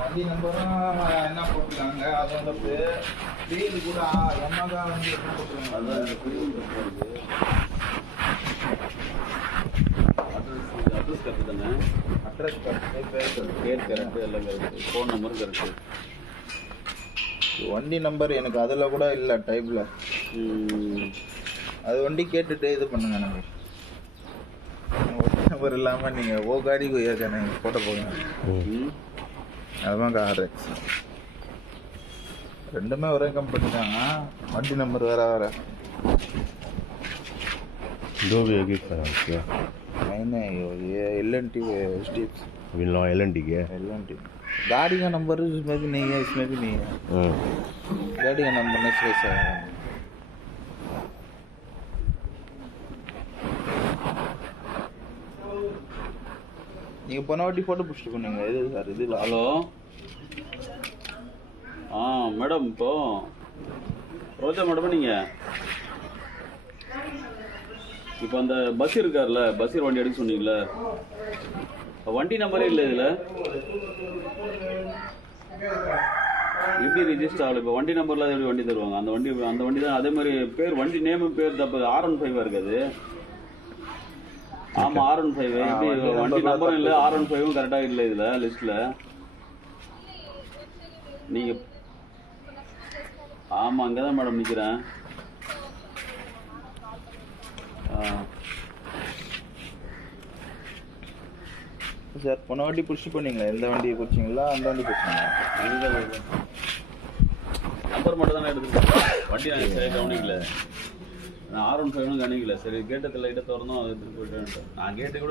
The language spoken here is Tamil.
வண்டி நம்பரும் என்ன போட்டுருக்காங்க, அது வந்து வீடு கூட எம்மாக்கா வந்து எப்படி போட்டுருக்காங்க. அதான் அட்ரஸ் கரெக்டு தானே? அட்ரஸ் கரெக்டு, பேர் கரெக்டு, எல்லாம் கரெக்டு, ஃபோன் நம்பரும் கரெக்டு. வண்டி நம்பர் எனக்கு அதில் கூட இல்லை டைப்பில். அது வண்டி கேட்டுட்டு இது பண்ணுங்க. நம்ம நம்பர் இல்லாமல் நீங்கள் ஓ காடி நீங்கள் போட்ட போங்க. அதுதான் RX ரெண்டுமே ஒரே கம்பெனி தான். வண்டி நம்பர் வேற வேற. दो भी एक एक तरह क्या? नहीं ये LNT स्टीप्स LNT की है। LNT गाड़ी का नंबर इसमें भी नहीं है, इसमें भी नहीं है। गाड़ी का नंबर नहीं सही है। நீங்கள் போன வாட்டி ஃபோட்டோ பிடிச்சிட்டு போனீங்க. இது சார் இது. ஹலோ, மேடம், இப்போ ரோஜா மேடம், நீங்கள் இப்போ அந்த பஷீர் இருக்கார்ல, பஷீர் வண்டி எடுக்க சொன்னீங்களே, வண்டி நம்பரே இல்லை இதில். எப்படி ரிஜிஸ்டர் ஆகல? இப்போ வண்டி நம்பரில் எப்படி வண்டி தருவாங்க? அந்த வண்டி தான். அதே மாதிரி பேர், வண்டி நேமு பேர் தப்பு. R15 இருக்காது. ஆமாம், R15. எப்படி வண்டி நம்பரும் இல்லை, R15 கரெக்டாக இல்லை இதில் லிஸ்ட்டில். நீங்கள் ஆமாம், அங்கே தான் மேடம் நிற்கிறேன். சார் போன வாட்டி பிடிச்சிட்டு போனீங்களா? எந்த வண்டியை பிடிச்சிங்களா? அந்த வண்டி பிடிச்சிங்களா? நம்பர் மட்டும் தானே எடுத்துருக்கேன். வண்டி நான் சரி கவனிக்கல. நான் R15 கவனிக்கல. சரி, கேட்டத்தில் லைட்டாக திறந்தோம், அதை எடுத்துகிட்டு போயிட்டேன். நான் கேட்டு கூட